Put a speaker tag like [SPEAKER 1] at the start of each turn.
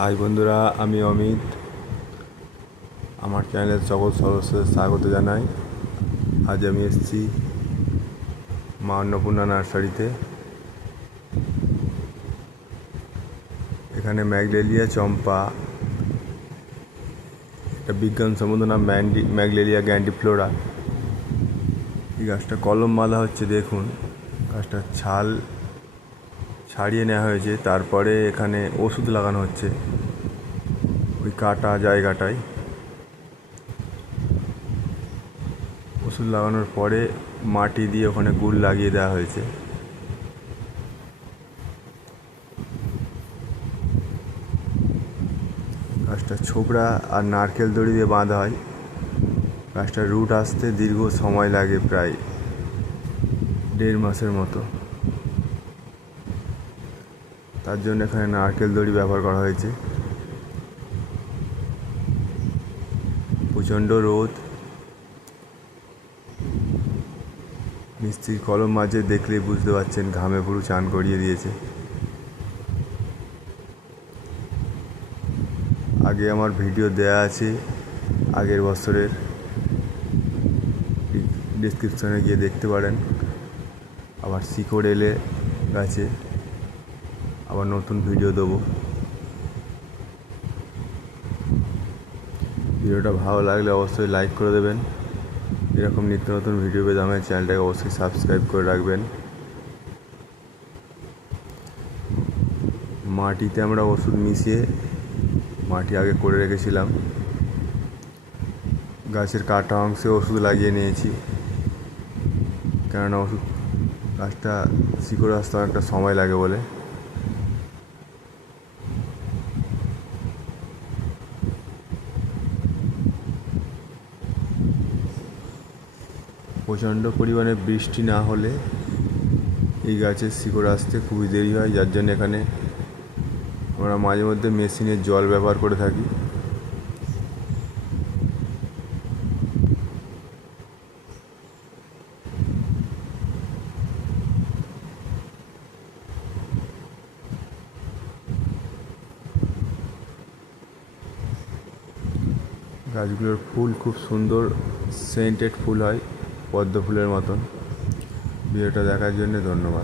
[SPEAKER 1] High বন্ধুরা, আমি অমিত। আমার চ্যানেলের সকল সদস্যদের স্বাগত জানাই। আজ আমি এসেছি মা অন্নপূর্ণা নার্সারিতে। এখানে ম্যাগলেলিয়া চম্পা এটা বিজ্ঞানসম্মত নাম ম্যান্ডি ম্যাগলেলিয়া গ্যান্ডিফ্লোরা। এই গাছটা কলম বাঁধা হচ্ছে, দেখুন। গাছটার ছাল ছাড়িয়ে নেওয়া হয়েছে। তারপরে এখানে ওষুধ লাগানো হচ্ছে। ওই কাটা জায়গাটায়। ওষুধ লাগানোর পরে মাটি দিয়ে ওখানে গুড় লাগিয়ে দেওয়া হয়েছে। গাছটা ছোবড়া আর নারকেল দড়ি দিয়ে বাঁধা হয়। গাছটার রুট আসতে দীর্ঘ সময় লাগে প্রায় দেড় মাসের মতো। তার জন্য এখানে নারকেল দড়ি ব্যবহার করা হয়েছে। প্রচণ্ড রোদ। মিস্ত্রির কলম মাঝে দেখলেই বুঝতে পারছেন, ঘামে পুরো চান করিয়ে দিয়েছে। আগে আমার ভিডিও দেয়া আছে, আগের বছরের। ডিসক্রিপশনে গিয়ে দেখতে পারেন। আবার শিকড় এলে গাছে। আবার নতুন ভিডিও দেবো। ভিডিওটা ভালো লাগলে অবশ্যই লাইক করে দেবেন। এরকম নিত্য নতুন ভিডিও পেতে আমার চ্যানেলটাকে অবশ্যই সাবস্ক্রাইব করে রাখবেন। মাটিতে আমরা ওষুধ মিশিয়ে মাটি আগে করে রেখেছিলাম। গাছের কাটা অংশে ওষুধ লাগিয়ে নিয়েছি। কেননা ওষুধ গাছটা শিকড়ে আসতে অনেকটা সময় লাগে বলে। প্রচণ্ড পরিমাণে বৃষ্টি না হলে এই গাছের শিকড় আসতে খুবই দেরি হয়, যার জন্য এখানে আমরা মাঝে মধ্যে মেশিনের জল ব্যবহার করে থাকি। গাছগুলোর ফুল খুব সুন্দর সেন্টেড ফুল হয়। পদ্ম ফুলের মতন। ভিডিওটা দেখার জন্য ধন্যবাদ।